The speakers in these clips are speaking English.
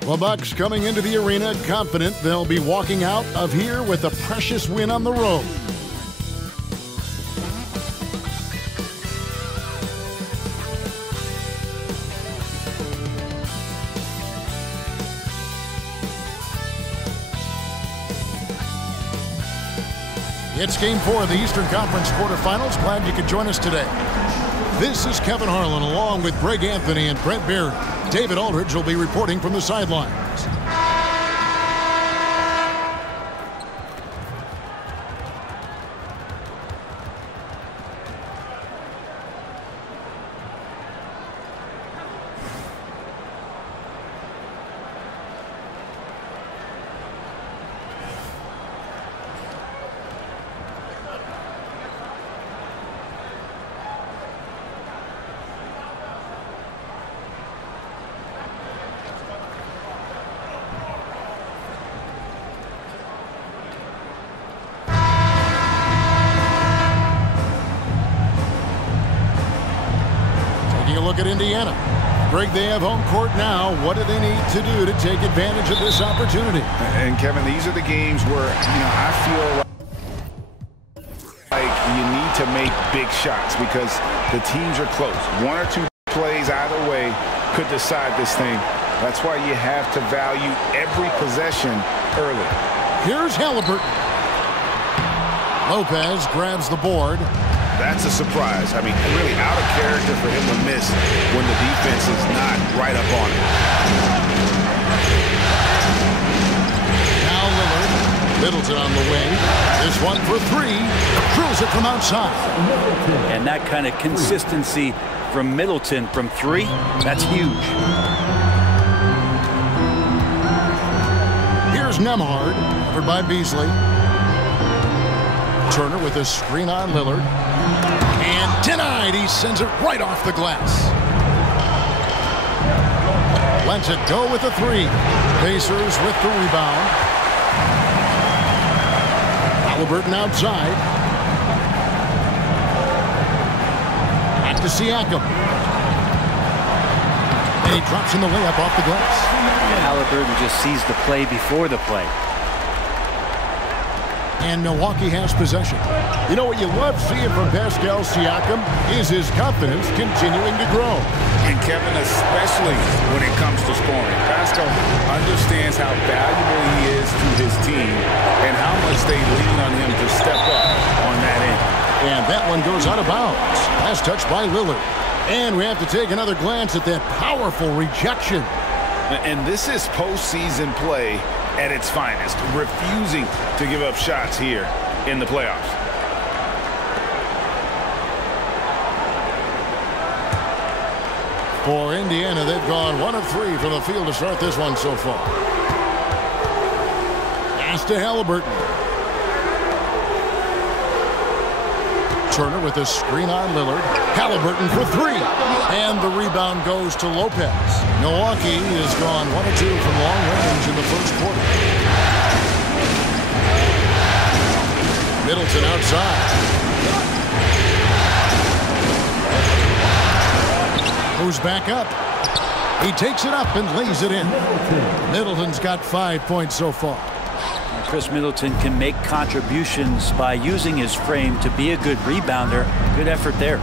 The Bucks coming into the arena confident they'll be walking out of here with a precious win on the road. It's Game 4 of the Eastern Conference quarterfinals. Glad you could join us today. This is Kevin Harlan along with Greg Anthony and Brent Beard. David Aldridge will be reporting from the sidelines. Look at Indiana. Greg, they have home court now. What do they need to do to take advantage of this opportunity? And Kevin, these are the games where, I feel like you need to make big shots because the teams are close. One or two plays either way could decide this thing. That's why you have to value every possession early. Here's Halliburton. Lopez grabs the board. That's a surprise. I mean, really out of character for him to miss when the defense is not right up on him. Now Lillard. Middleton on the wing. This one for three. Drills it from outside. And that kind of consistency from Middleton from three, that's huge. Here's Nembhard. Covered by Beasley. Turner with a screen on Lillard. And denied. He sends it right off the glass. Lets it go with the three. Pacers with the rebound. Halliburton outside. Back to Siakam. And he drops in the layup off the glass. Yeah, Halliburton just sees the play before the play. And Milwaukee has possession. You know what you love seeing from Pascal Siakam is his confidence continuing to grow. And Kevin, especially when it comes to scoring. Pascal understands how valuable he is to his team and how much they lean on him to step up on that end. And that one goes out of bounds. Last touch by Lillard. And we have to take another glance at that powerful rejection. And this is postseason play at its finest, refusing to give up shots here in the playoffs. For Indiana, they've gone 1 of 3 from the field to start this one so far. Pass to Halliburton. Turner with a screen on Lillard. Halliburton for three. And the rebound goes to Lopez. Milwaukee has gone 1 of 2 from long range in the first quarter. Middleton outside. Moves back up. He takes it up and lays it in. Middleton's got 5 points so far. Chris Middleton can make contributions by using his frame to be a good rebounder. Good effort there.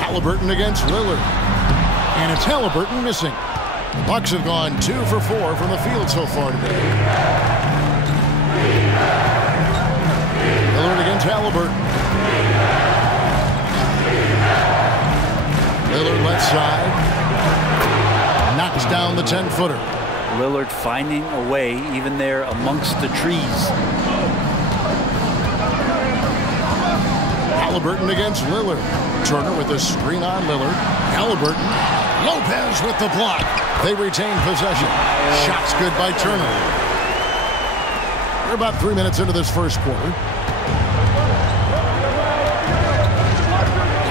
Halliburton against Lillard. And it's Halliburton missing. The Bucks have gone 2 for 4 from the field so far today. Lillard against Halliburton. Lillard left side. Knocks down the 10-footer. Lillard finding a way even there amongst the trees. Halliburton against Lillard. Turner with a screen on Lillard. Halliburton. Lopez with the block. They retain possession. Shots good by Turner. We're about 3 minutes into this first quarter.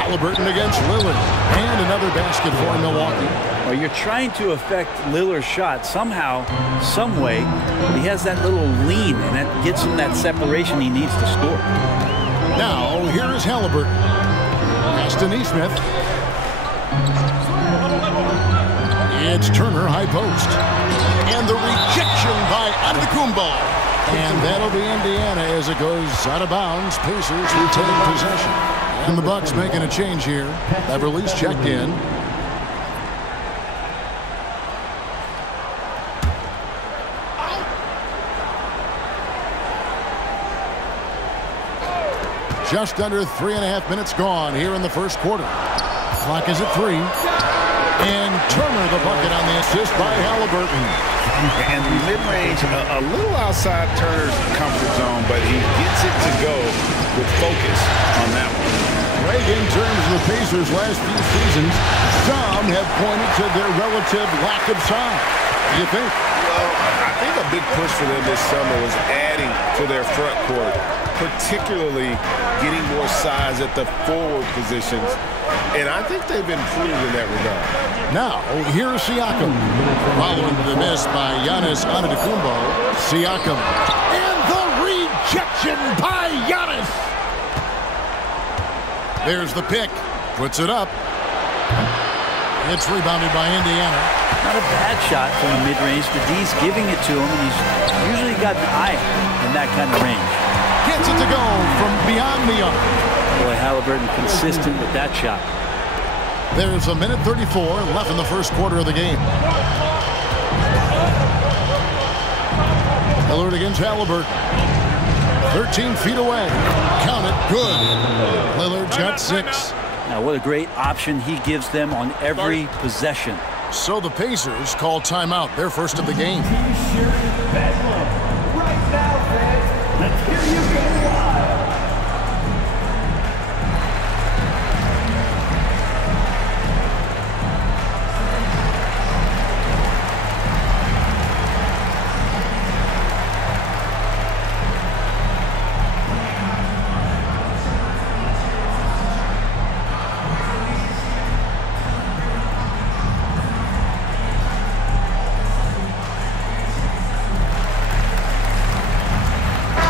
Halliburton against Lillard. And another basket for Milwaukee. Well, you're trying to affect Lillard's shot somehow, some way. He has that little lean, and that gets him that separation he needs to score. Now, here is Halliburton. Pass to Nesmith. It's Turner, high post. And the rejection by Antetokounmpo. And that'll be Indiana as it goes out of bounds. Pacers retain possession. And the Bucks making a change here. Beverly's checked in. Just under 3.5 minutes gone here in the first quarter. Clock is at 3. And Turner the bucket on the assist by Halliburton. And mid-range, a little outside Turner's comfort zone, but he gets it to go with focus on that one. Greg, in terms of the Pacers' last few seasons, some have pointed to their relative lack of size. What do you think? Well, I think a big push for them this summer was adding to their front court, particularly getting more size at the forward positions. And I think they've improved in that regard. Now, here's Siakam. Following the miss by Giannis Antetokounmpo. Siakam. And the rejection by Giannis. There's the pick. Puts it up. It's rebounded by Indiana. Not a bad shot from the mid-range. The D's giving it to him, and he's usually got an eye in that kind of range. Gets it to go from beyond the arc. Boy, Halliburton consistent with that shot. There's a minute 34 left in the first quarter of the game. Lillard against Halliburton. 13 feet away. Count it. Good. Lillard's got 6. Now, what a great option he gives them on every possession. So the Pacers call timeout, their first of the game. Right now, fans, let's hear you go wild.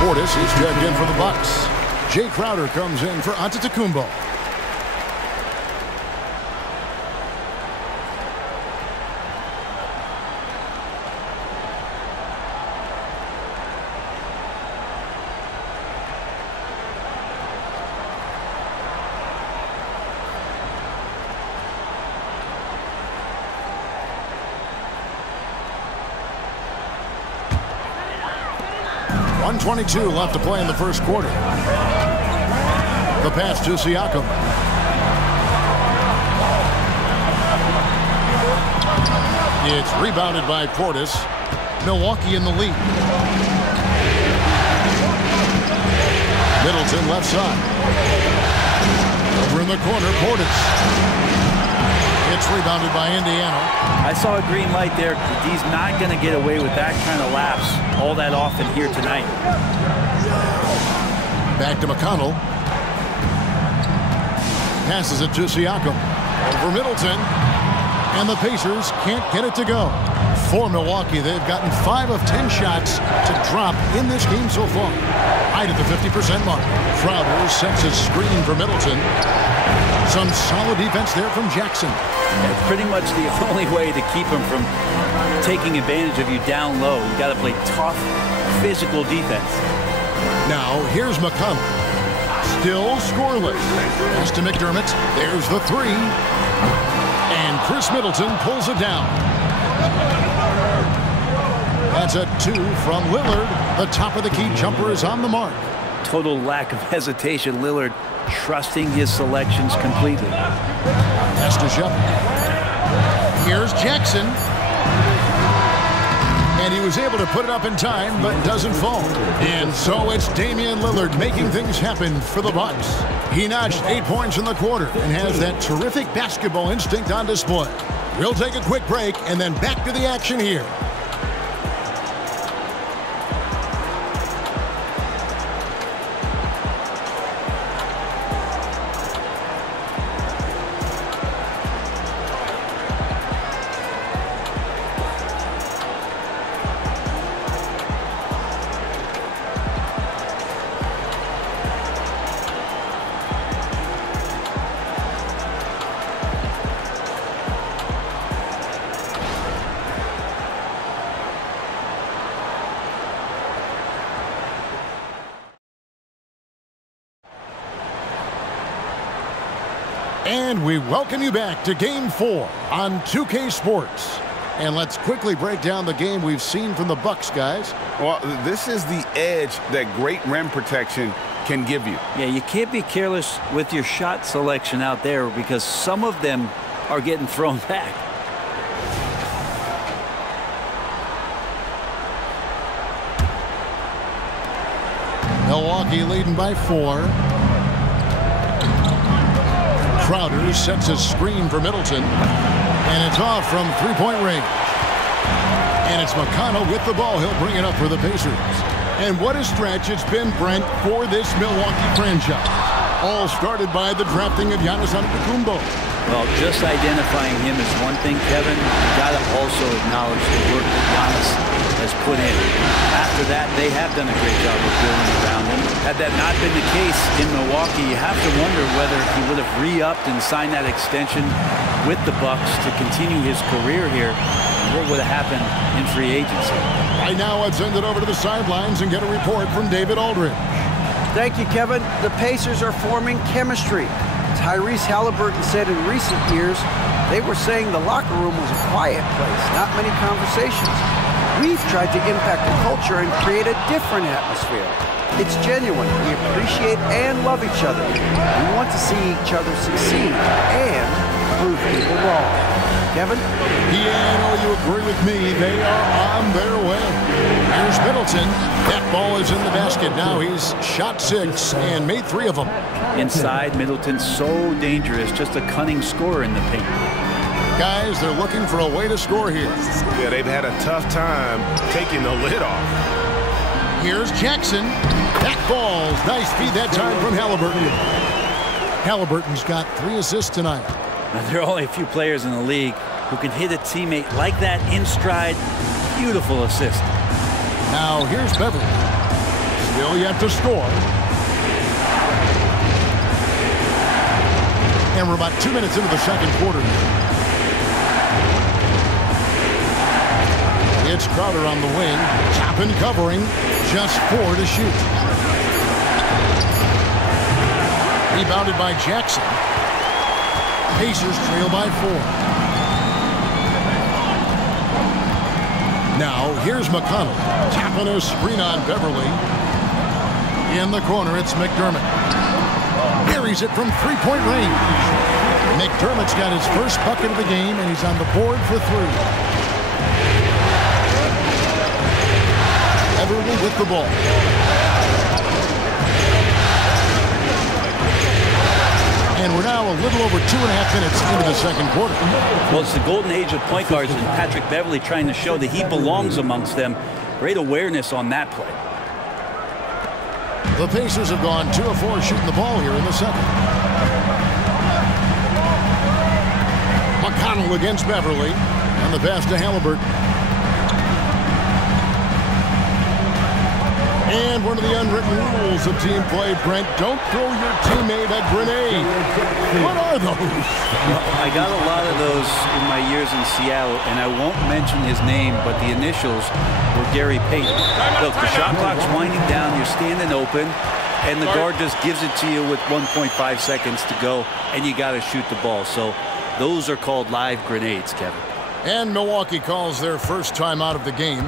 Portis is checked in for the Bucks. Jay Crowder comes in for Antetokounmpo. .122 left to play in the first quarter. The pass to Siakam. It's rebounded by Portis. Milwaukee in the lead. Middleton left side. Over in the corner, Portis. It's rebounded by Indiana. I saw a green light there. He's not going to get away with that kind of lapse all that often here tonight. Back to McConnell. Passes it to Siakam. Over Middleton. And the Pacers can't get it to go. For Milwaukee, they've gotten 5 of 10 shots to drop in this game so far. Right at the 50% mark. Crowder sets his screen for Middleton. Some solid defense there from Jackson. It's pretty much the only way to keep him from taking advantage of you down low. You got to play tough, physical defense. Now, here's McConnell. Still scoreless. Pass to McDermott. There's the 3. And Chris Middleton pulls it down. That's a 2 from Lillard. The top of the key jumper is on the mark. Total lack of hesitation. Lillard trusting his selections completely. Pass to Shep. Here's Jackson. And he was able to put it up in time, but doesn't fall. And so it's Damian Lillard making things happen for the Bucks. He notched 8 points in the quarter and has that terrific basketball instinct on display. We'll take a quick break and then back to the action here. And we welcome you back to Game 4 on 2K Sports. And let's quickly break down the game we've seen from the Bucks, guys. Well, this is the edge that great rim protection can give you. Yeah, you can't be careless with your shot selection out there because some of them are getting thrown back. Milwaukee leading by 4. Crowder sets a screen for Middleton. And it's off from three-point range. And it's McConnell with the ball. He'll bring it up for the Pacers. And what a stretch it's been, Brent, for this Milwaukee franchise. All started by the drafting of Giannis Antetokounmpo. Well, just identifying him is one thing, Kevin. You've got to also acknowledge the work that Giannis has put in. After that, they have done a great job of building around him. Had that not been the case in Milwaukee, you have to wonder whether he would have re-upped and signed that extension with the Bucks to continue his career here. What would have happened in free agency? Right now, let's send it over to the sidelines and get a report from David Aldridge. Thank you, Kevin. The Pacers are forming chemistry. Tyrese Halliburton said in recent years, they were saying the locker room was a quiet place, not many conversations. We've tried to impact the culture and create a different atmosphere. It's genuine. We appreciate and love each other. We want to see each other succeed and prove people wrong. Kevin? Yeah, I know you agree with me. They are on their way. Here's Middleton. That ball is in the basket. Now he's shot 6 and made 3 of them. Inside, Middleton's so dangerous. Just a cunning scorer in the paint. Guys, they're looking for a way to score here. Yeah, they've had a tough time taking the lid off. Here's Jackson. That falls. Nice feed that time from Halliburton. Halliburton's got 3 assists tonight. Now, there are only a few players in the league who can hit a teammate like that in stride. Beautiful assist. Now here's Beverly. Still yet to score. And we're about 2 minutes into the second quarter. It's Crowder on the wing. Chopping, covering. Just 4 to shoot. Rebounded by Jackson. Pacers trail by 4. Now, here's McConnell. Tapping a screen on Beverly. In the corner, it's McDermott. Buries it from three-point range. McDermott's got his first bucket of the game, and he's on the board for 3. Beverly with the ball. And we're now a little over 2.5 minutes into the second quarter. Well, it's the golden age of point guards, and Patrick Beverly trying to show that he belongs amongst them. Great awareness on that play. The Pacers have gone 2 of 4 shooting the ball here in the second. McConnell against Beverly. And the pass to Halliburton. And one of the unwritten rules of team play, Brent, don't throw your teammate a grenade. What are those? Well, I got a lot of those in my years in Seattle, and I won't mention his name, but the initials were Gary Payton. Look, the shot clock's winding down, you're standing open, and the guard just gives it to you with 1.5 seconds to go, and you got to shoot the ball. So those are called live grenades, Kevin. And Milwaukee calls their first time out of the game.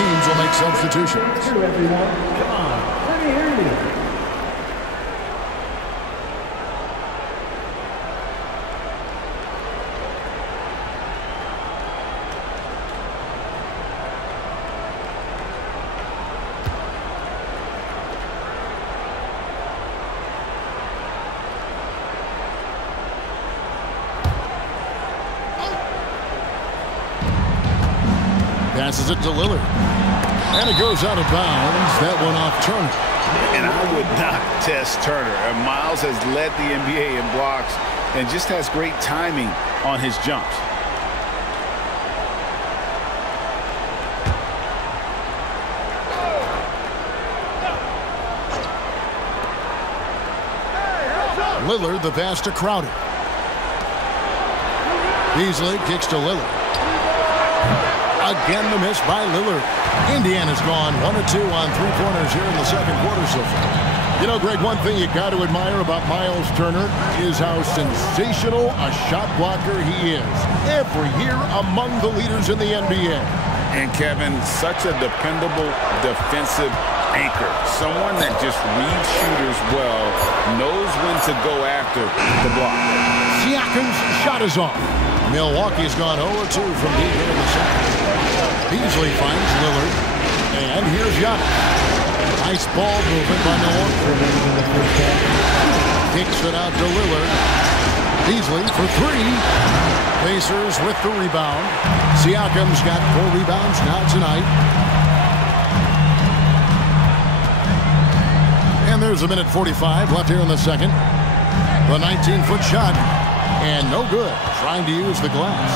teams will make substitutions. Through everyone. Come on. Let me hear you. Passes it to Lillard. And it goes out of bounds. That one off Turner. And I would not test Turner. And Miles has led the NBA in blocks and just has great timing on his jumps. Lillard, the pass to Crowder. Beasley kicks to Lillard. Again, the miss by Lillard. Indiana's gone 1 of 2 on three-pointers here in the second quarter so far. You know, Greg, one thing you got to admire about Miles Turner is how sensational a shot blocker he is. Every year among the leaders in the NBA. And Kevin, such a dependable defensive anchor. Someone that just reads shooters well, knows when to go after the block. Siakam's shot is off. Milwaukee's gone 0-2 from deep into the second. Beasley finds Lillard. And here's Giannis. Nice ball movement by Milwaukee. Kicks it out to Lillard. Beasley for 3. Pacers with the rebound. Siakam's got 4 rebounds now tonight. And there's a minute 45 left here in the second. The 19-foot shot. And no good. Trying to use the glass.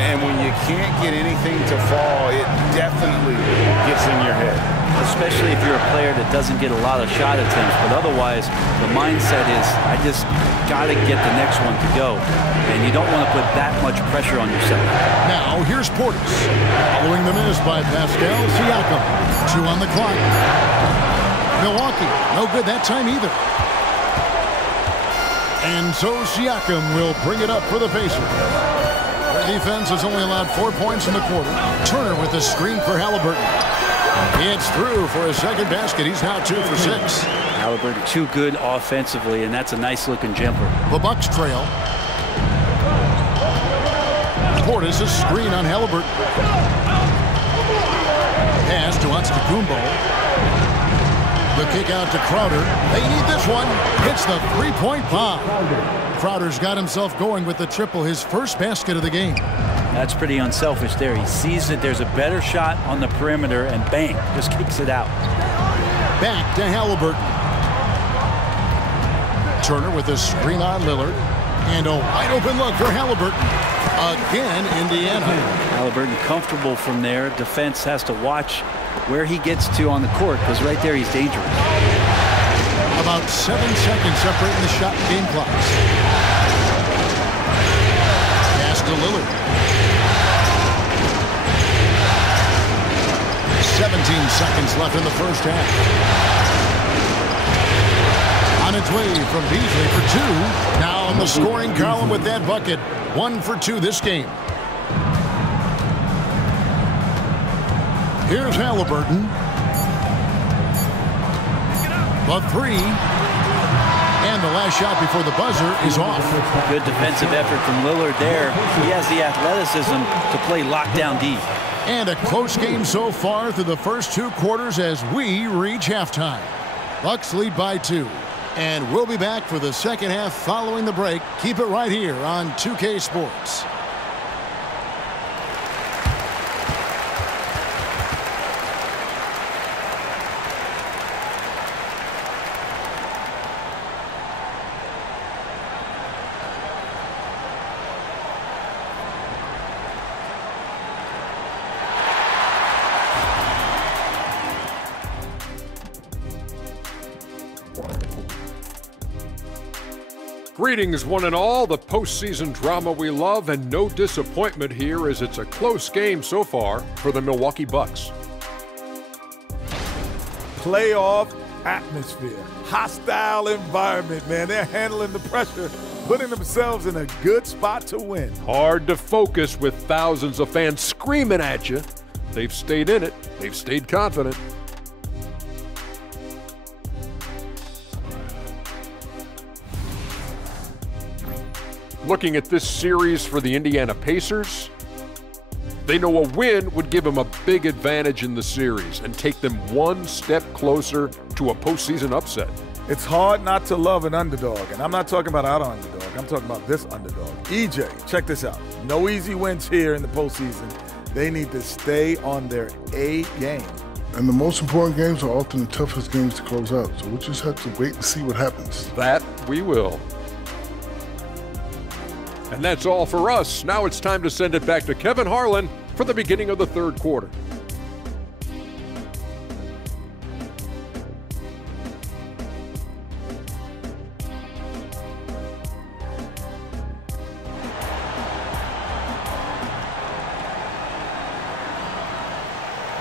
And when you can't get anything to fall, it definitely gets in your head. Especially if you're a player that doesn't get a lot of shot attempts. But otherwise, the mindset is, I just got to get the next one to go. And you don't want to put that much pressure on yourself. Now, here's Portis. Following the miss by Pascal Siakam. 2 on the clock. Milwaukee, no good that time either. And so Siakam will bring it up for the Pacers. Their defense has only allowed 4 points in the quarter. Turner with a screen for Halliburton. It's through for his second basket. He's now 2 for 6. Halliburton too good offensively, and that's a nice-looking jumper. The Bucks trail. Portis a screen on Halliburton. Pass to Antetokounmpo. The kick out to Crowder. They need this one. Hits the three-point bomb. Crowder's got himself going with the triple, his first basket of the game. That's pretty unselfish there. He sees that there's a better shot on the perimeter and bang, just kicks it out. Back to Halliburton. Turner with a screen on Lillard. And a wide open look for Halliburton. Again, Indiana. Halliburton comfortable from there. Defense has to watch where he gets to on the court, because right there he's dangerous. About 7 seconds separating the shot and game clocks. Pass to Lillard. 17 seconds left in the first half. On its way from Beasley for 2. Now on the scoring column with that bucket. 1 for 2 this game. Here's Halliburton. The 3. And the last shot before the buzzer is off. Good defensive effort from Lillard there. He has the athleticism to play lockdown D. And a close game so far through the first 2 quarters as we reach halftime. Bucks lead by 2. And we'll be back for the second half following the break. Keep it right here on 2K Sports. Greetings, one and all. The postseason drama we love, and no disappointment here as it's a close game so far for the Milwaukee Bucks. Playoff atmosphere, hostile environment, man. They're handling the pressure, putting themselves in a good spot to win. Hard to focus with thousands of fans screaming at you. they've stayed in it. They've stayed confident. Looking at this series for the Indiana Pacers, they know a win would give them a big advantage in the series and take them one step closer to a postseason upset. It's hard not to love an underdog, and I'm not talking about our underdog. I'm talking about this underdog. EJ, check this out. No easy wins here in the postseason. They need to stay on their A game. And the most important games are often the toughest games to close out, so we'll just have to wait and see what happens. That we will. And that's all for us. Now it's time to send it back to Kevin Harlan for the beginning of the third quarter.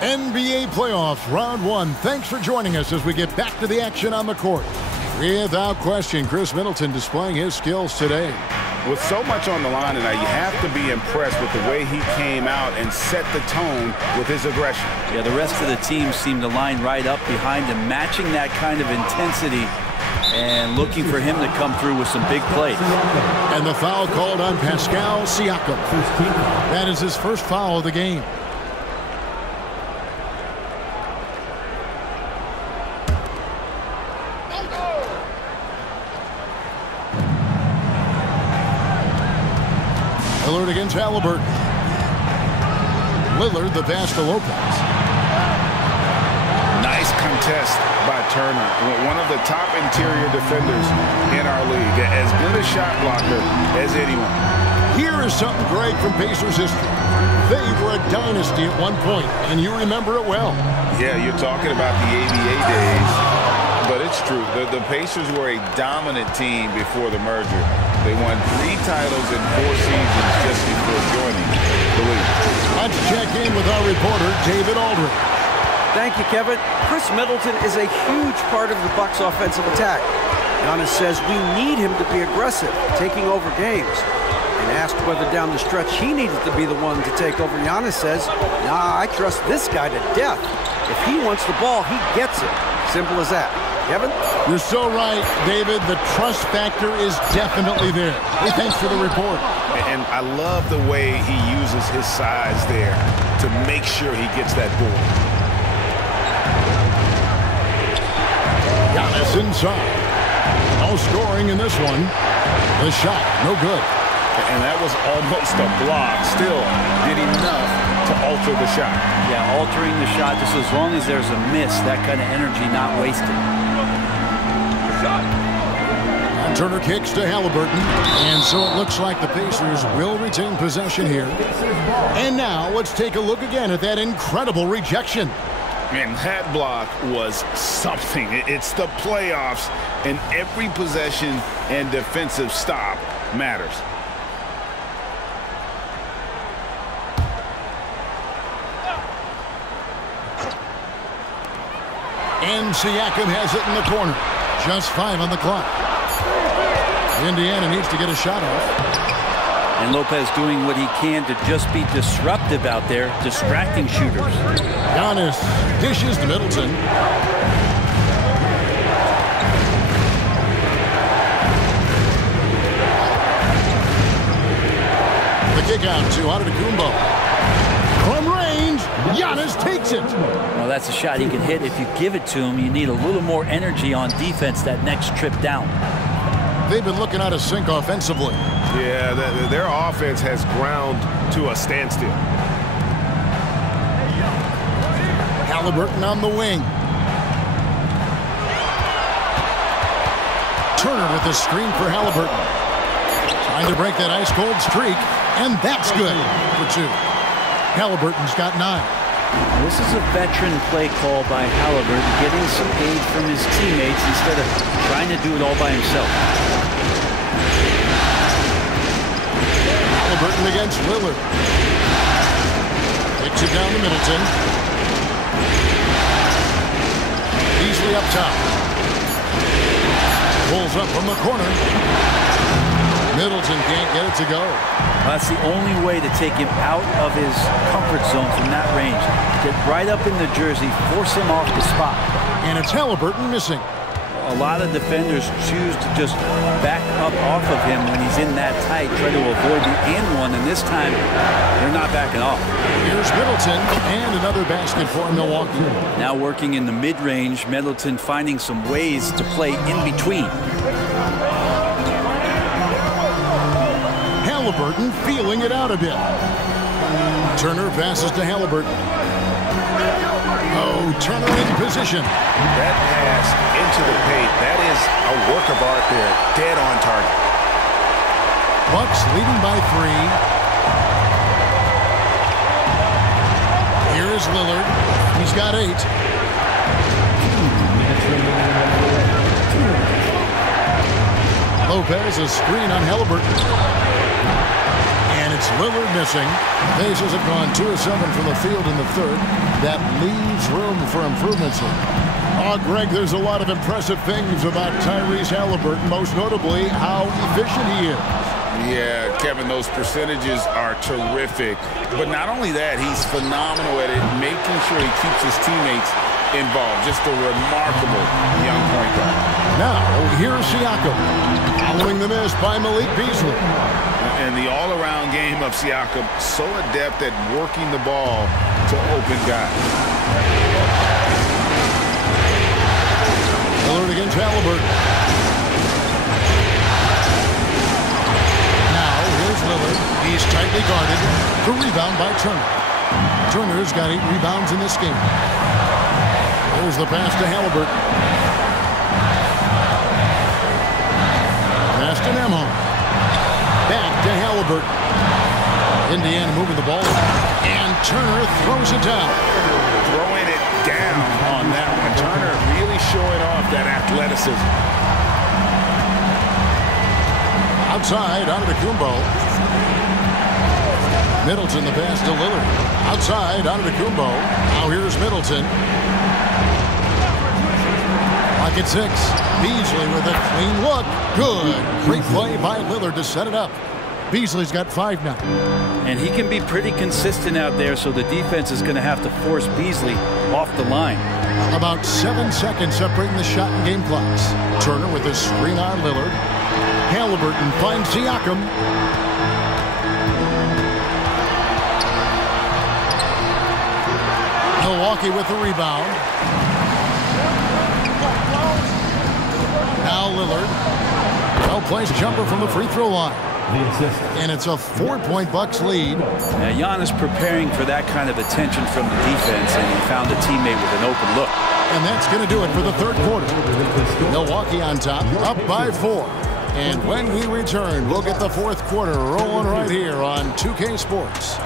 NBA playoffs, round one. Thanks for joining us as we get back to the action on the court. Without question, Chris Middleton displaying his skills today. With so much on the line tonight, you have to be impressed with the way he came out and set the tone with his aggression. Yeah, the rest of the team seemed to line right up behind him, matching that kind of intensity and looking for him to come through with some big plays. And the foul called on Pascal Siakam. That is his first foul of the game. Lillard against Halliburton. Lillard, the pass to Lopez. Nice contest by Turner, one of the top interior defenders in our league. As good a shot blocker as anyone. Here is something great from Pacers history. They were a dynasty at one point, and you remember it well. Yeah, you're talking about the ABA days, but it's true. The Pacers were a dominant team before the merger. They won 3 titles in 4 seasons just before joining the league. Let's check in with our reporter, David Aldridge. Thank you, Kevin. Chris Middleton is a huge part of the Bucks' offensive attack. Giannis says we need him to be aggressive, taking over games. And asked whether down the stretch he needed to be the one to take over, Giannis says, nah, I trust this guy to death. If he wants the ball, he gets it. Simple as that. Kevin? You're so right, David. The trust factor is definitely there. Hey, thanks for the report. And I love the way he uses his size there to make sure he gets that ball. Giannis inside. No scoring in this one. The shot, no good. And that was almost a block. Still did enough to alter the shot. Yeah, altering the shot, just as long as there's a miss, that kind of energy not wasted. And Turner kicks to Halliburton. And so it looks like the Pacers will retain possession here. And now let's take a look again at that incredible rejection. And that block was something. It's the playoffs, and every possession and defensive stop matters. And Siakam has it in the corner. Just 5 on the clock. Indiana needs to get a shot off. And Lopez doing what he can to just be disruptive out there, distracting shooters. Giannis dishes to Middleton. The kick out to Antetokounmpo. From range, Giannis takes it. Well, that's a shot he can hit. If you give it to him, you need a little more energy on defense that next trip down. They've been looking out of sync offensively. Yeah, their offense has ground to a standstill. Halliburton on the wing. Turner with the screen for Halliburton. Trying to break that ice-cold streak, and that's good for 2. Halliburton's got 9. This is a veteran play call by Halliburton, getting some aid from his teammates instead of trying to do it all by himself. Halliburton against Lillard. Kicks it down to Middleton. Easily up top. Pulls up from the corner. Middleton can't get it to go. That's the only way to take him out of his comfort zone from that range. Get right up in the jersey, force him off the spot. And it's Haliburton missing. A lot of defenders choose to just back up off of him when he's in that tight, try to avoid the and one, and this time they're not backing off. Here's Middleton, and another basket for Milwaukee. Now working in the mid-range, Middleton finding some ways to play in between. Haliburton feeling it out a bit. Turner passes to Haliburton. Oh, Turner in position. That pass into the paint, that is a work of art there. Dead on target. Bucks leading by 3. Here is Lillard. He's got 8. Lopez, a screen on Haliburton. And it's Lillard missing. Pacers have gone 2 of 7 from the field in the third. That leaves room for improvements. Oh, Greg, there's a lot of impressive things about Tyrese Haliburton, most notably how efficient he is. Yeah, Kevin, those percentages are terrific. But not only that, he's phenomenal at it, making sure he keeps his teammates involved. Just a remarkable young point guard. Now, here's Siakam. Following the miss by Malik Beasley. And the all-around game of Siakam, so adept at working the ball to open guys. Lillard against Haliburton. Now, here's Lillard. He's tightly guarded. The rebound by Turner. Turner's got 8 rebounds in this game. There's the pass to Haliburton. Pass to Nembhard. Back to Haliburton. Indiana moving the ball. And Turner throws it down. Throwing it down on that one. Turner really showing off that athleticism. Outside, Antetokounmpo. Middleton, the pass to Lillard. Outside, Antetokounmpo. Now here's Middleton. Clock at 6. Beasley with a clean look. Good. Great play by Lillard to set it up. Beasley's got 5 now. And he can be pretty consistent out there, so the defense is going to have to force Beasley off the line. About 7 seconds separating the shot and game clocks. Turner with a screen on Lillard. Haliburton finds Siakam. Milwaukee with the rebound. Now Lillard. Well-placed jumper from the free throw line. And it's a 4-point Bucks lead. Now Giannis preparing for that kind of attention from the defense, and he found a teammate with an open look. And that's going to do it for the third quarter. Milwaukee on top, up by 4. And when we return, we'll get the fourth quarter rolling right here on 2K Sports.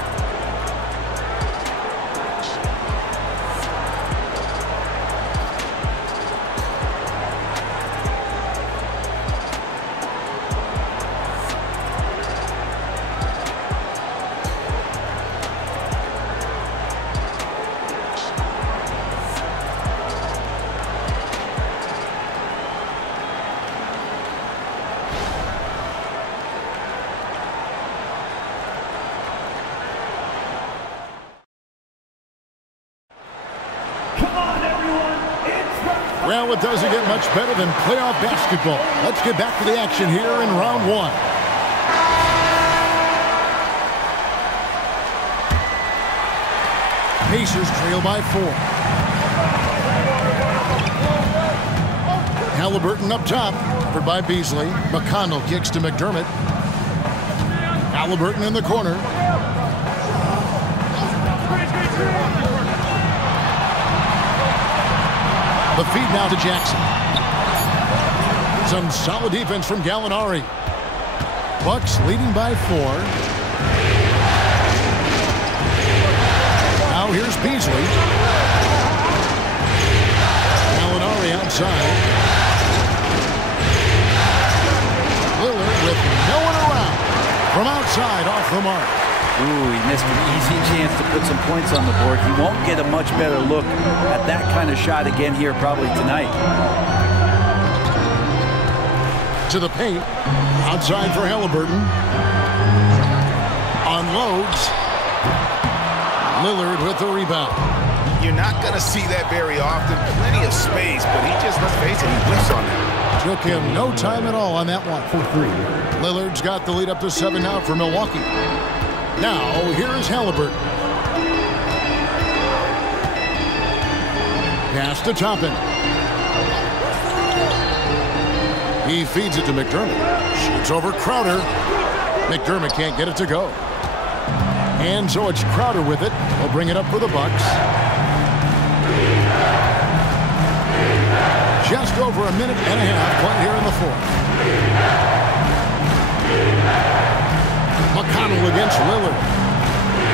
Well, it doesn't get much better than playoff basketball. Let's get back to the action here in round 1. Pacers trail by 4. Haliburton up top, covered by Beasley. McConnell kicks to McDermott. Haliburton in the corner. The feed now to Jackson. Some solid defense from Gallinari. Bucks leading by 4. Now here's Beasley. Gallinari outside. Lillard with no one around. From outside, off the mark. Ooh, he missed an easy chance to put some points on the board. He won't get a much better look at that kind of shot again here probably tonight. To the paint. Outside for Halliburton. Unloads. Lillard with the rebound. You're not going to see that very often. Plenty of space, but he just, let's face it, he whiffs on that. Took him no time at all on that one. For 3. Lillard's got the lead up to 7 now for Milwaukee. Now, here is Halliburton. Pass to Toppin. He feeds it to McDermott. Shoots over Crowder. McDermott can't get it to go. And so it's Crowder with it. He'll bring it up for the Bucks. Just over a minute and a half played here in the fourth. McConnell against Lillard.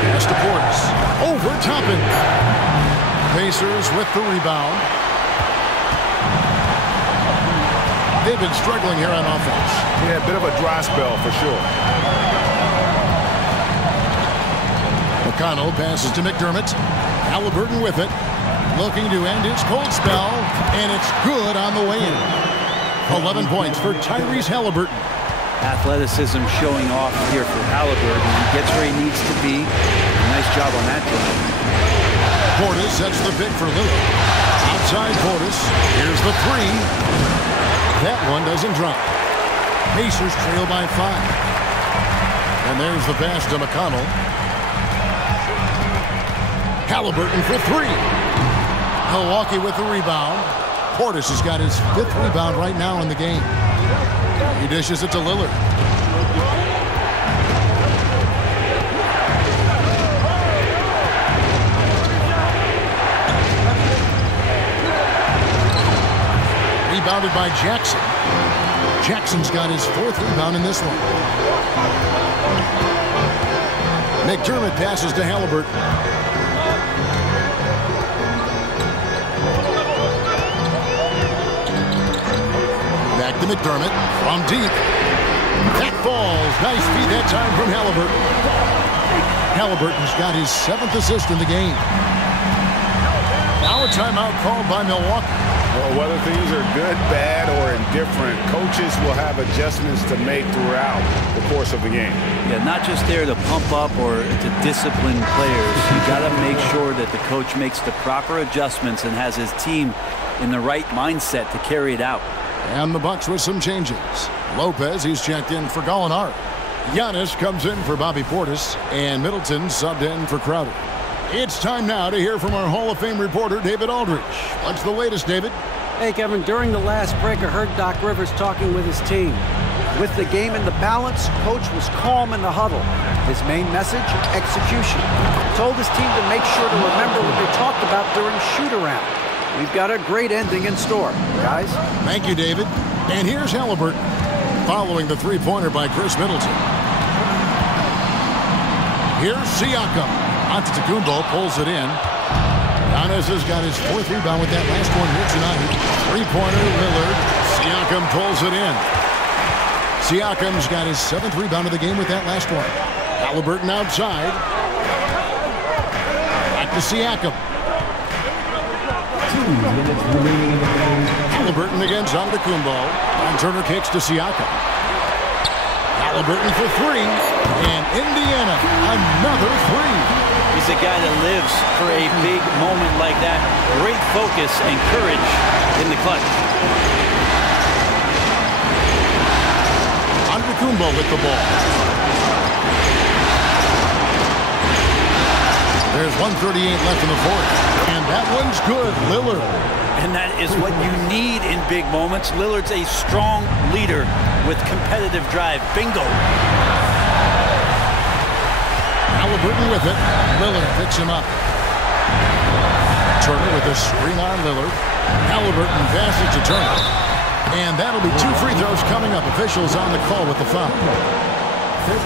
Pass to Portis. Over Toppin. Pacers with the rebound. They've been struggling here on offense. Yeah, a bit of a dry spell for sure. McConnell passes to McDermott. Halliburton with it. Looking to end his cold spell, and it's good on the way in. 11 points for Tyrese Halliburton. Athleticism showing off here for Halliburton. He gets where he needs to be. Nice job on that drive. Portis sets the pick for Lillard. Outside Portis. Here's the 3. That one doesn't drop. Pacers trail by 5. And there's the pass to McConnell. Halliburton for 3. Milwaukee with the rebound. Portis has got his 5th rebound right now in the game. He dishes it to Lillard. Rebounded by Jackson. Jackson's got his 4th rebound in this one. McDermott passes to Halliburton. Back to McDermott from deep. That falls. Nice feed that time from Halliburton. Halliburton's got his 7th assist in the game. Now a timeout called by Milwaukee. Well, whether things are good, bad, or indifferent, coaches will have adjustments to make throughout the course of the game. Yeah, not just there to pump up or to discipline players. You got to make sure that the coach makes the proper adjustments and has his team in the right mindset to carry it out. And the Bucks with some changes. Lopez, he's checked in for Gallinari. Giannis comes in for Bobby Portis, and Middleton subbed in for Crowder. It's time now to hear from our Hall of Fame reporter, David Aldridge. What's the latest, David? Hey, Kevin, during the last break, I heard Doc Rivers talking with his team. With the game in the balance, Coach was calm in the huddle. His main message, execution. Told his team to make sure to remember what they talked about during shoot-around. We've got a great ending in store, guys. Thank you, David. And here's Halliburton, following the three-pointer by Chris Middleton. Here's Siakam. Antetokounmpo pulls it in. Giannis has got his 4th rebound with that last one here tonight. Three-pointer, Lillard. Siakam pulls it in. Siakam's got his 7th rebound of the game with that last one. Halliburton outside. Back to Siakam. 2 minutes remaining in the game. Halliburton against Antetokounmpo. And Turner kicks to Siakam. Halliburton for 3. And Indiana, another 3. He's a guy that lives for a big moment like that. Great focus and courage in the clutch. Antetokounmpo with the ball. There's 1:38 left in the fourth. And that one's good. Lillard. And that is what you need in big moments. Lillard's a strong leader with competitive drive. Bingo. Halliburton with it. Lillard picks him up. Turner with a screen on Lillard. Halliburton passes to Turner. And that'll be 2 free throws coming up. Officials on the call with the foul.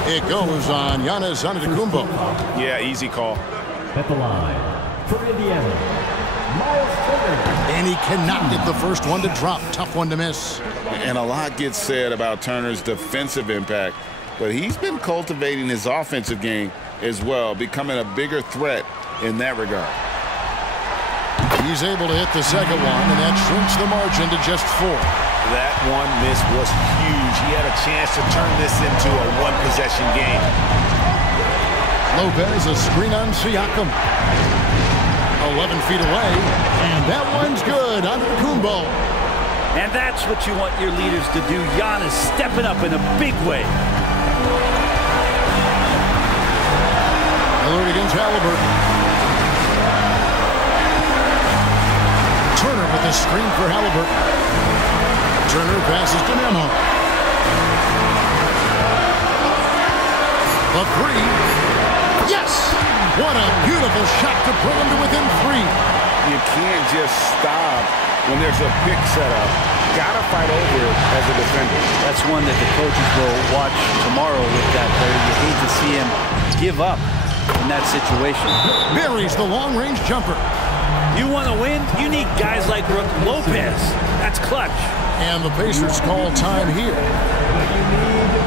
It goes on Giannis Antetokounmpo. Yeah, easy call. At the line for Indiana, Miles Turner. And he cannot get the first one to drop. Tough one to miss. And a lot gets said about Turner's defensive impact, but he's been cultivating his offensive game as well, becoming a bigger threat in that regard. He's able to hit the second one, and that shrinks the margin to just 4. That one miss was huge. He had a chance to turn this into a one-possession game. Lopez, a screen on Siakam. 11 feet away, and that one's good on Kumbo. And that's what you want your leaders to do. Giannis stepping up in a big way. Lillard against Halliburton. Turner with a screen for Halliburton. Turner passes to Nembhard. The three. Yes! What a beautiful shot to bring him to within 3. You can't just stop when there's a pick set up. Gotta fight over it as a defender. That's one that the coaches will watch tomorrow with that player. You hate to see him give up in that situation. Buries the long-range jumper. You want to win? You need guys like Lopez. That's clutch. And the Pacers call time here.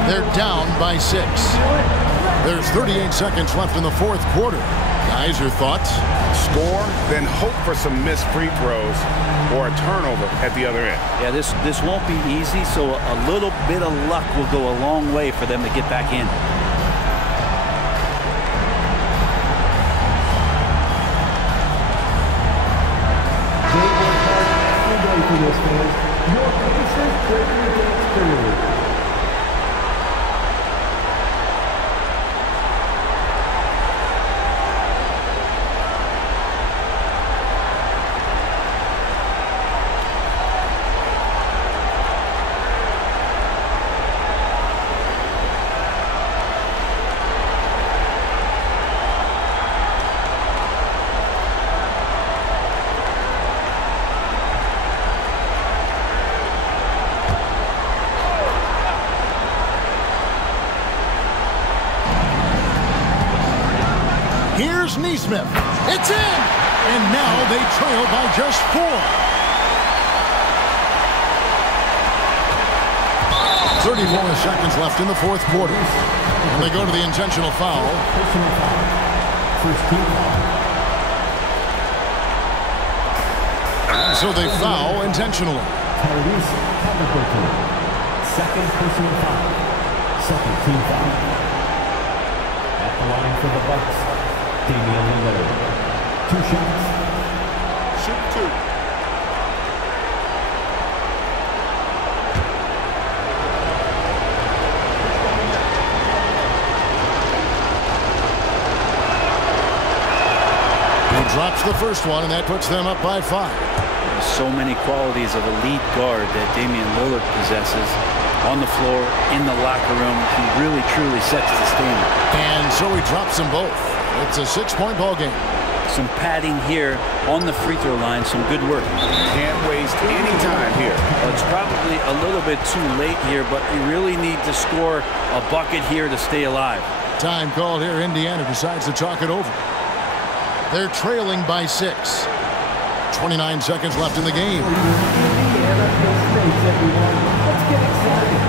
They're down by 6. There's 38 seconds left in the fourth quarter. Guys, your thoughts? Score, then hope for some missed free throws or a turnover at the other end. Yeah, this won't be easy, so a little bit of luck will go a long way for them to get back in. They work hard every day for this, fans. Your Pacers breaking against Philly. Here's Neesmith. It's in! And now they trail by just 4. 34 seconds left in the fourth quarter. And they go to the intentional foul. First team foul. And so they foul intentionally. Tyrese Halliburton. Second personal foul. Second team foul. At the line for the Bucks, Damian Lillard. 2 shots. Shoot 2. He drops the first one, and that puts them up by 5. There's so many qualities of elite guard that Damian Lillard possesses on the floor, in the locker room. He really, truly sets the standard. And so he drops them both. It's a 6-point ball game. Some padding here on the free throw line. Some good work. Can't waste any time here. Well, it's probably a little bit too late here, but you really need to score a bucket here to stay alive. Time called here. Indiana decides to talk it over. They're trailing by 6. 29 seconds left in the game. Indiana Pacers, everyone. Let's get excited.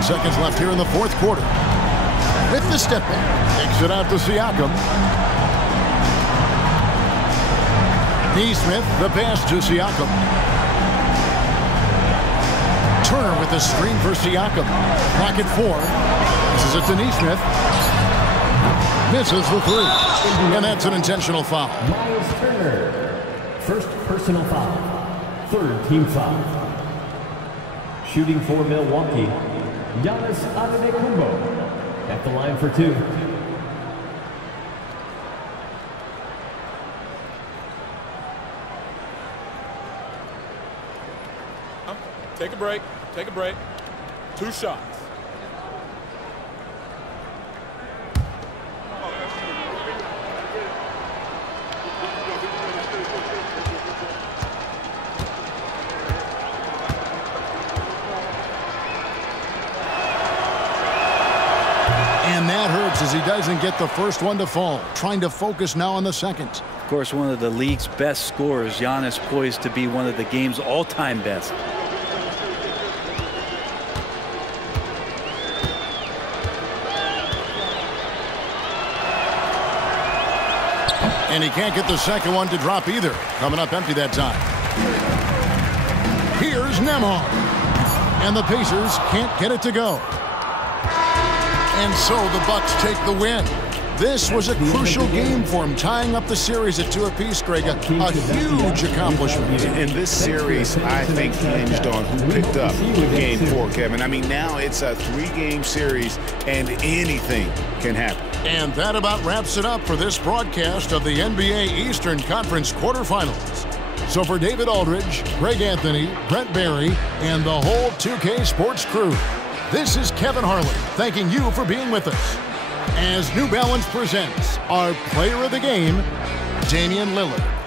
Seconds left here in the fourth quarter. With the step back, takes it out to Siakam. Neesmith, the pass to Siakam. Turner with the screen for Siakam. Clock at 4. This is it to Neesmith. Misses the 3. And that's an intentional foul. Miles Turner. First personal foul. Third team foul. Shooting for Milwaukee, Giannis Antetokounmpo at the line for 2. Take a break. Take a break. 2 shots. And that hurts as he doesn't get the first one to fall. Trying to focus now on the second. Of course, one of the league's best scorers, Giannis, poised to be one of the game's all-time best. And he can't get the second one to drop either. Coming up empty that time. Here's Nembhard. And the Pacers can't get it to go. And so the Bucks take the win. This was a crucial game for him, tying up the series at 2 apiece, Greg. A huge accomplishment. In this series, I think hinged on who picked up Game 4, Kevin. I mean, now it's a 3-game series, and anything can happen. And that about wraps it up for this broadcast of the NBA Eastern Conference quarterfinals. So for David Aldridge, Greg Anthony, Brent Barry, and the whole 2K Sports crew, this is Kevin Harlan thanking you for being with us as New Balance presents our player of the game, Damian Lillard.